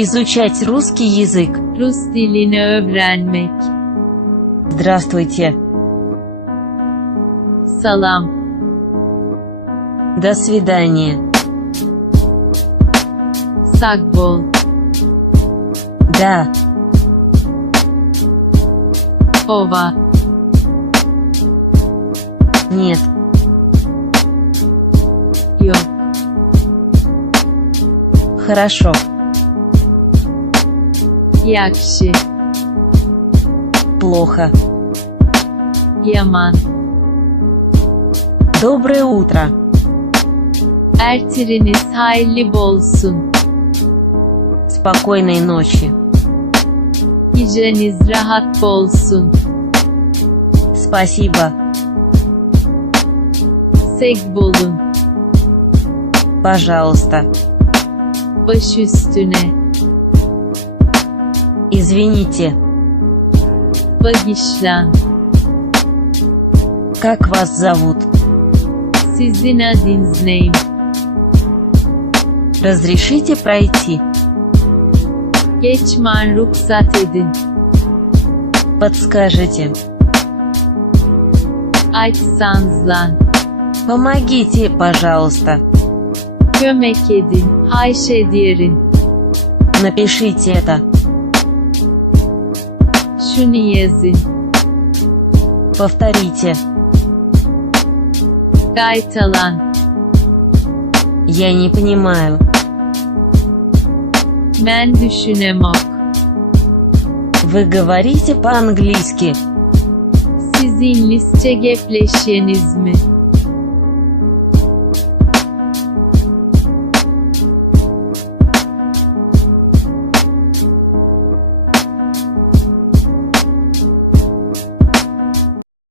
Изучать русский язык. Rus dilini öğrenmek. Здравствуйте. Salam. До свидания. Sağ ol. Да. Ova. Нет. Yok. Хорошо. Yakşı. Плохо. Yaman. Доброе утро. Ertiriniz hayırlı olsun. Спокойной ночи. Geceniz rahat olsun. Спасибо. Sağ olun. Пожалуйста. Baş üstüne. Извините. Bağışlan. Как вас зовут? Sizin adınız neyim? Разрешите пройти? Geçman ruhsat edin. Подскажите. Açsanızlan. Помогите, пожалуйста. Kömek edin. Hayşediyerin. Напишите это. Şunu yazın. Повторите. Gaytalan. Я не понимаю. Men düşünemok. Вы говорите по-английски? Siz İngilizce gepleşiyeniz mi?